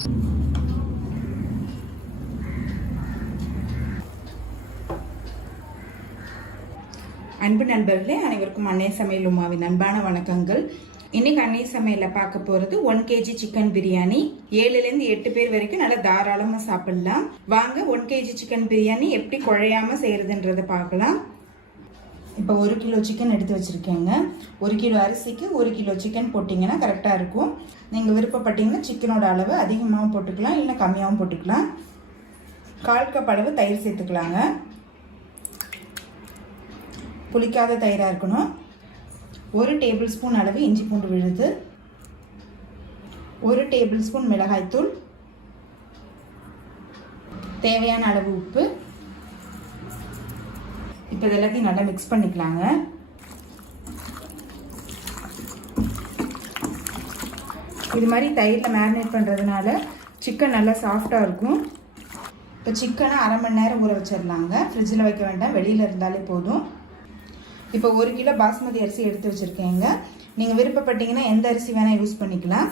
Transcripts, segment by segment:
அன்பு நண்பர்களே, அனைவருக்கும் அன்னை சமையல் உமாவின் அன்பான வணக்கங்கள். இன்னைக்கு அன்னை சமையல்ல பார்க்க போறது 1 kg சிக்கன் பிரியாணி. 7லேருந்து 8 பேர் வரைக்கும் நல்லா தாராளமா சாப்பிடலாம். வாங்க 1 kg சிக்கன் பிரியாணி எப்படி குழையாம செய்யறதுன்றத பார்க்கலாம். இப்போ 1 கிலோ சிக்கன் எடுத்து வச்சிருக்கேங்க. 1 கிலோ அரிசிக்கு 1 கிலோ சிக்கன் போட்டிங்கன்னா கரெக்டாக இருக்கும். நீங்கள் விருப்பப்பட்டீங்கன்னா சிக்கனோட அளவு அதிகமாகவும் போட்டுக்கலாம், இல்லை கம்மியாகவும் போட்டுக்கலாம். 1/4 கப் அளவு தயிர் சேர்த்துக்கலாங்க. புளிக்காத தயிராக இருக்கணும். 1 டேபிள் ஸ்பூன் அளவு இஞ்சி பூண்டு விழுது, 1 டேபிள் ஸ்பூன் மிளகாய்த்தூள், தேவையான அளவு உப்பு. இப்போ இதெல்லாத்தையும் நல்லா மிக்ஸ் பண்ணிக்கலாங்க. இது மாதிரி தயிரில் மேரினேட் பண்ணுறதுனால சிக்கன் நல்லா சாஃப்டாக இருக்கும். இப்போ சிக்கனை 1/2 மணி நேரம் ஊற வச்சிடலாங்க. ஃப்ரிட்ஜில் வைக்க வேண்டாம், வெளியில் இருந்தாலே போதும். இப்போ 1 கிலோ பாஸ்மதி அரிசி எடுத்து வச்சுருக்கேங்க. நீங்கள் விருப்பப்பட்டீங்கன்னா எந்த அரிசி வேணால் யூஸ் பண்ணிக்கலாம்.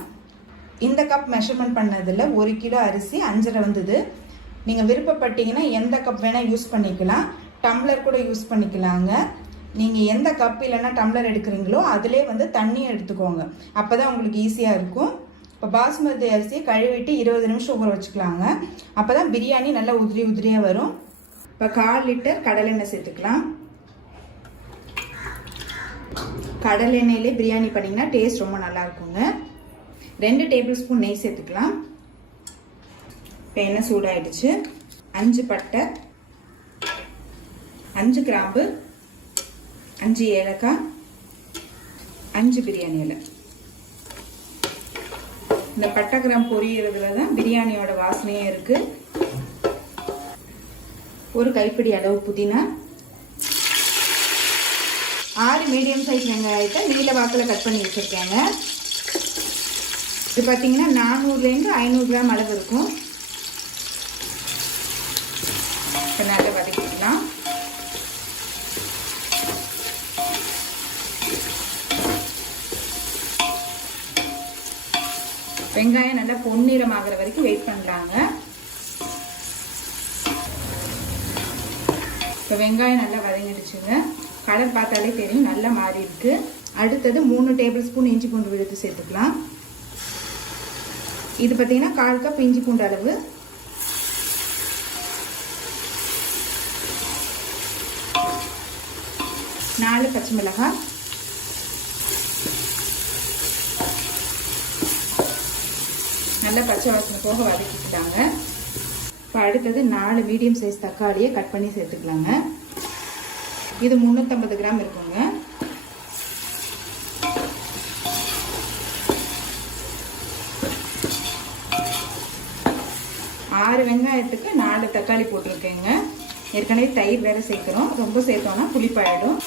இந்த கப் மெஷர்மெண்ட் பண்ணதில் 1 கிலோ அரிசி 5.5 வந்தது. நீங்கள் விருப்பப்பட்டீங்கன்னா எந்த கப் வேணால் யூஸ் பண்ணிக்கலாம். டம்ளர் கூட யூஸ் பண்ணிக்கலாங்க. நீங்கள் எந்த கப் இல்லைன்னா டம்ளர் எடுக்கிறீங்களோ அதிலே தண்ணி எடுத்துக்கோங்க. அப்போ தான் உங்களுக்கு ஈஸியாக இருக்கும். இப்போ பாஸ்மதி அரிசியை கழுவிட்டு 20 நிமிஷம் ஊற வச்சுக்கலாங்க. அப்போ தான் பிரியாணி நல்லா உதிரி உதிரியாக வரும். இப்போ 1/4 லிட்டர் கடலெண்ணெய் சேர்த்துக்கலாம். கடல் எண்ணெயிலே பிரியாணி பண்ணிங்கன்னா டேஸ்ட் ரொம்ப நல்லா இருக்குங்க. 2 டேபிள் ஸ்பூன் நெய் சேர்த்துக்கலாம். இப்போ எண்ணெய் சூடாயிடுச்சு. 5 பட்டை, 5 கிராம்பு, 5 ஏலக்காய், 5 பிரியாணி இலை. இந்த பட்டை கிராம்பு பொரியறதுல தான் பிரியாணியோட வாசனையே இருக்கு. 1 கைப்பிடி அளவு புதினா, 6 மீடியம் சைஸ் வெங்காயத்தை நீல வாக்கில் கட் பண்ணி வச்சுருக்கேங்க. இது பார்த்தீங்கன்னா 400லேருந்து 500 கிராம் அளவு இருக்கும். இப்போ நல்லா வதக்கிக்கலாம். வெங்காயம் நல்லா பொன்னிறம் ஆகிற வரைக்கும் வெயிட் பண்ணலாங்க. இப்போ வெங்காயம் நல்லா வதங்கிடுச்சுங்க. கலர் பார்த்தாலே தெரியும், நல்லா மாறி இருக்கு. அடுத்தது 3 டேபிள் ஸ்பூன் இஞ்சி பூண்டு விழுது சேர்த்துக்கலாம். இது பார்த்தீங்கன்னா 1/4 கப் இஞ்சி பூண்டு அளவு. நாலு பச்சை மிளகாய், நல்லா பச்சை வாசனை போக வதக்கிக்கிட்டாங்க. இப்போ அடுத்தது 4 மீடியம் சைஸ் தக்காளியை கட் பண்ணி சேர்த்துக்கலாங்க. இது 350 கிராம் இருக்குங்க. ஆறு வெங்காயத்துக்கு 4 தக்காளி போட்டிருக்கேங்க. ஏற்கனவே தயிர் வேற சேர்க்கிறோம், ரொம்ப சேர்த்தோம்னா புளிப்பாயிடும்.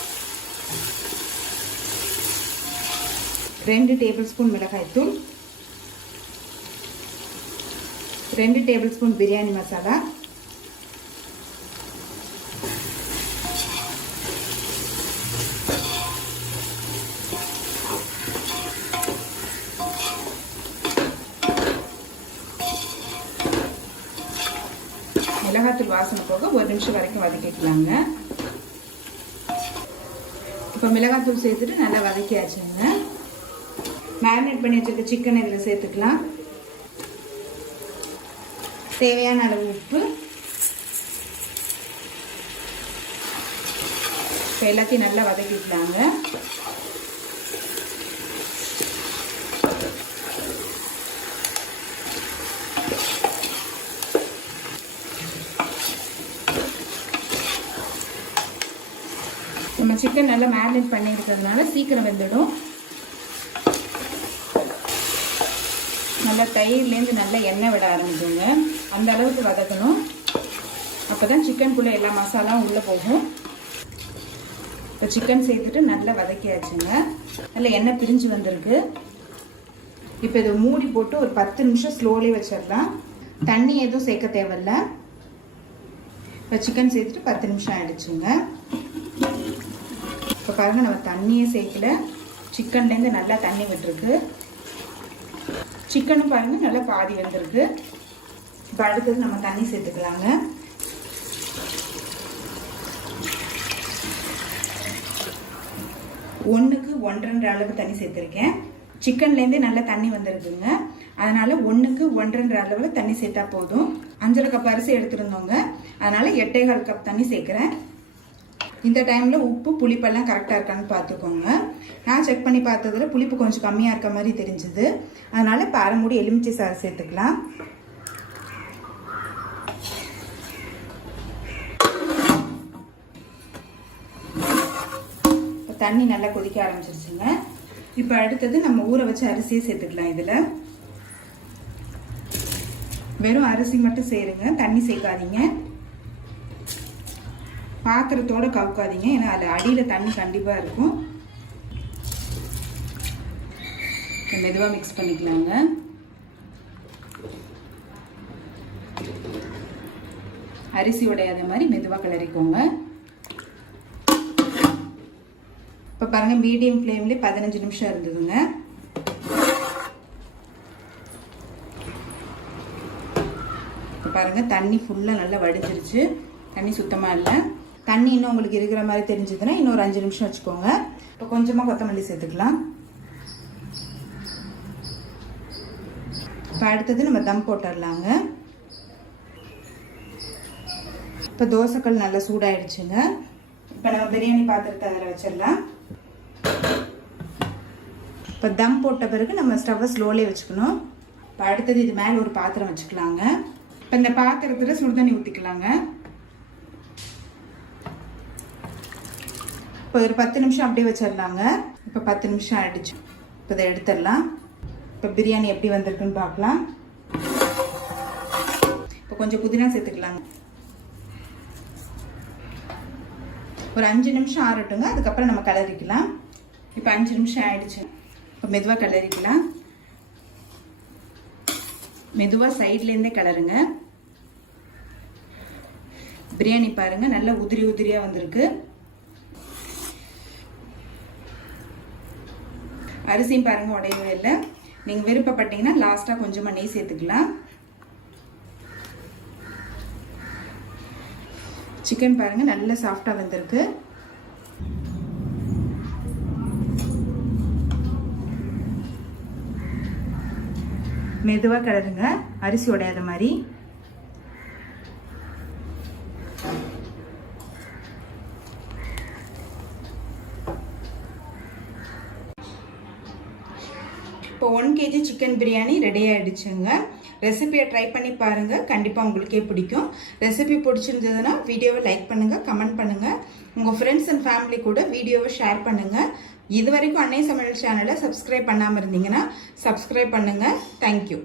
2 டேபிள் ஸ்பூன் மிளகாய்த்தூள், 2 டேபிள் ஸ்பூன் பிரியாணி மசாலா, மிளகாத்தூள் வாசனை போக 1 நிமிஷம் வரைக்கும் வதக்கிக்கலாங்க. இப்போ மிளகாத்தூள் சேர்த்துட்டு நல்லா வதக்கியாச்சுங்க. மேரினேட் பண்ணி வச்சிருக்க சிக்கன் இதில் சேர்த்துக்கலாம். தேவையான அளவு உப்பு. இப்போ எல்லாத்தையும் நல்லா வதக்கிக்கலாங்க. நம்ம சிக்கன் நல்லா மேரினேட் பண்ணி இருக்கிறதுனால சீக்கிரம் வெந்துடும். நல்லா தயிர்லேருந்து நல்லா எண்ணெய் விட ஆரம்பிக்குங்க. அந்த அளவுக்கு வதக்கணும். அப்போ தான் சிக்கனுக்குள்ளே எல்லா மசாலாவும் உள்ளே போகும். இப்போ சிக்கன் சேர்த்துட்டு நல்லா வதக்கியாச்சுங்க. நல்லா எண்ணெய் பிரிஞ்சு வந்திருக்கு. இப்போ இதை மூடி போட்டு ஒரு 10 நிமிஷம் ஸ்லோலி வச்சிடலாம். தண்ணி எதுவும் சேர்க்க தேவையில்ல. இப்போ சிக்கன் சேர்த்துட்டு 10 நிமிஷம் ஆயிடுச்சுங்க. இப்போ பாருங்கள், நம்ம தண்ணியே சேர்க்கல, சிக்கன்லேருந்து நல்லா தண்ணி விட்டுருக்கு. சிக்கனும் பாருங்கள் நல்லா பாதி வந்திருக்கு. இப்போ அடுத்தது நம்ம தண்ணி சேர்த்துக்கலாங்க. ஒன்றுக்கு 1.5 அளவு தண்ணி சேர்த்துருக்கேன். சிக்கன்லேருந்தே நல்லா தண்ணி வந்துருக்குங்க. அதனால் 1க்கு 1.5 அளவில் தண்ணி சேர்த்தா போதும். 5.5 கப் அரிசி எடுத்துருந்தோங்க. அதனால் 8.25 கப் தண்ணி சேர்க்குறேன். இந்த டைமில் உப்பு புளிப்பெல்லாம் கரெக்டாக இருக்கான்னு பார்த்துக்கோங்க. நான் செக் பண்ணி பார்த்ததில் புளிப்பு கொஞ்சம் கம்மியாக இருக்க மாதிரி தெரிஞ்சுது. அதனால் இப்போ அரை மூடி எலுமிச்சை சாறு சேர்த்துக்கலாம். இப்போ தண்ணி நல்லா கொதிக்க ஆரம்பிச்சிருச்சுங்க. இப்போ அடுத்தது நம்ம ஊற வச்ச அரிசியை சேர்த்துக்கலாம். இதில் வெறும் அரிசி மட்டும் சேருங்க, தண்ணி சேர்க்காதீங்க. பாத்திரத்தோட கவுக்காதீங்க, ஏன்னா அதில் அடியில் தண்ணி கண்டிப்பாக இருக்கும். மெதுவாக மிக்ஸ் பண்ணிக்கலாங்க. அரிசி உடையாத மாதிரி மெதுவாக கிளறிக்கோங்க. இப்போ பாருங்கள், மீடியம் ஃப்ளேம்லேயே 15 நிமிஷம் இருந்ததுங்க. இப்போ பாருங்கள், தண்ணி ஃபுல்லாக நல்லா வடிஞ்சிருச்சு. தண்ணி சுத்தமாக இல்லை. தண்ணி இன்னும் உங்களுக்கு இருக்கிற மாதிரி தெரிஞ்சதுன்னா இன்னொரு 5 நிமிஷம் வச்சுக்கோங்க. இப்போ கொஞ்சமாக கொத்தமல்லி சேர்த்துக்கலாம். இப்போ அடுத்தது நம்ம தம் போட்டுடலாங்க. இப்போ தோசைக்கல் நல்லா சூடாயிடுச்சுங்க. இப்போ நம்ம பிரியாணி பாத்திரத்தை அதில் வச்சிடலாம். இப்போ தம் போட்ட பிறகு நம்ம ஸ்டவ்வை ஸ்லோலே வச்சுக்கணும். இப்போ அடுத்தது இது மேலே ஒரு பாத்திரம் வச்சுக்கலாங்க. இப்போ இந்த பாத்திரத்தில் சுடுதண்ணி ஊற்றிக்கலாங்க. இப்போ ஒரு 10 நிமிஷம் அப்படியே வச்சிடலாங்க. இப்போ 10 நிமிஷம் ஆயிடுச்சு. இப்போ இதை எடுத்துடலாம். இப்போ பிரியாணி எப்படி வந்திருக்குன்னு பார்க்கலாம். இப்போ கொஞ்சம் புதினா சேர்த்துக்கலாங்க. ஒரு 5 நிமிஷம் ஆறட்டுங்க, அதுக்கப்புறம் நம்ம கிளறிக்கலாம். இப்போ 5 நிமிஷம் ஆயிடுச்சு. இப்போ மெதுவாக கிளறிக்கலாம். மெதுவாக சைட்லேருந்தே கிளறுங்க. பிரியாணி பாருங்கள், நல்லா உதிரி உதிரியாக வந்திருக்கு. அரிசியும் பாருங்கள் உடையவே இல்லை. நீங்கள் விருப்பப்பட்டீங்கன்னா லாஸ்ட்டாக கொஞ்சமாக நெய் சேர்த்துக்கலாம். சிக்கன் பாருங்கள் நல்லா சாஃப்டாக வந்திருக்கு. மெதுவாக கிளறுங்க, அரிசி உடையாத மாதிரி. இப்போ 1 kg சிக்கன் பிரியாணி ரெடி ஆகிடுச்சுங்க. ரெசிபியை ட்ரை பண்ணி பாருங்கள், கண்டிப்பாக உங்களுக்கே பிடிக்கும். ரெசிபி பிடிச்சிருந்ததுன்னா வீடியோவை லைக் பண்ணுங்கள், கமெண்ட் பண்ணுங்கள். உங்கள் ஃப்ரெண்ட்ஸ் அண்ட் ஃபேமிலி கூட வீடியோவை ஷேர் பண்ணுங்கள். இது வரைக்கும் அன்னை சமையல் சேனலை சப்ஸ்கிரைப் பண்ணாமல் இருந்தீங்கன்னா சப்ஸ்கிரைப் பண்ணுங்கள். தேங்க்யூ.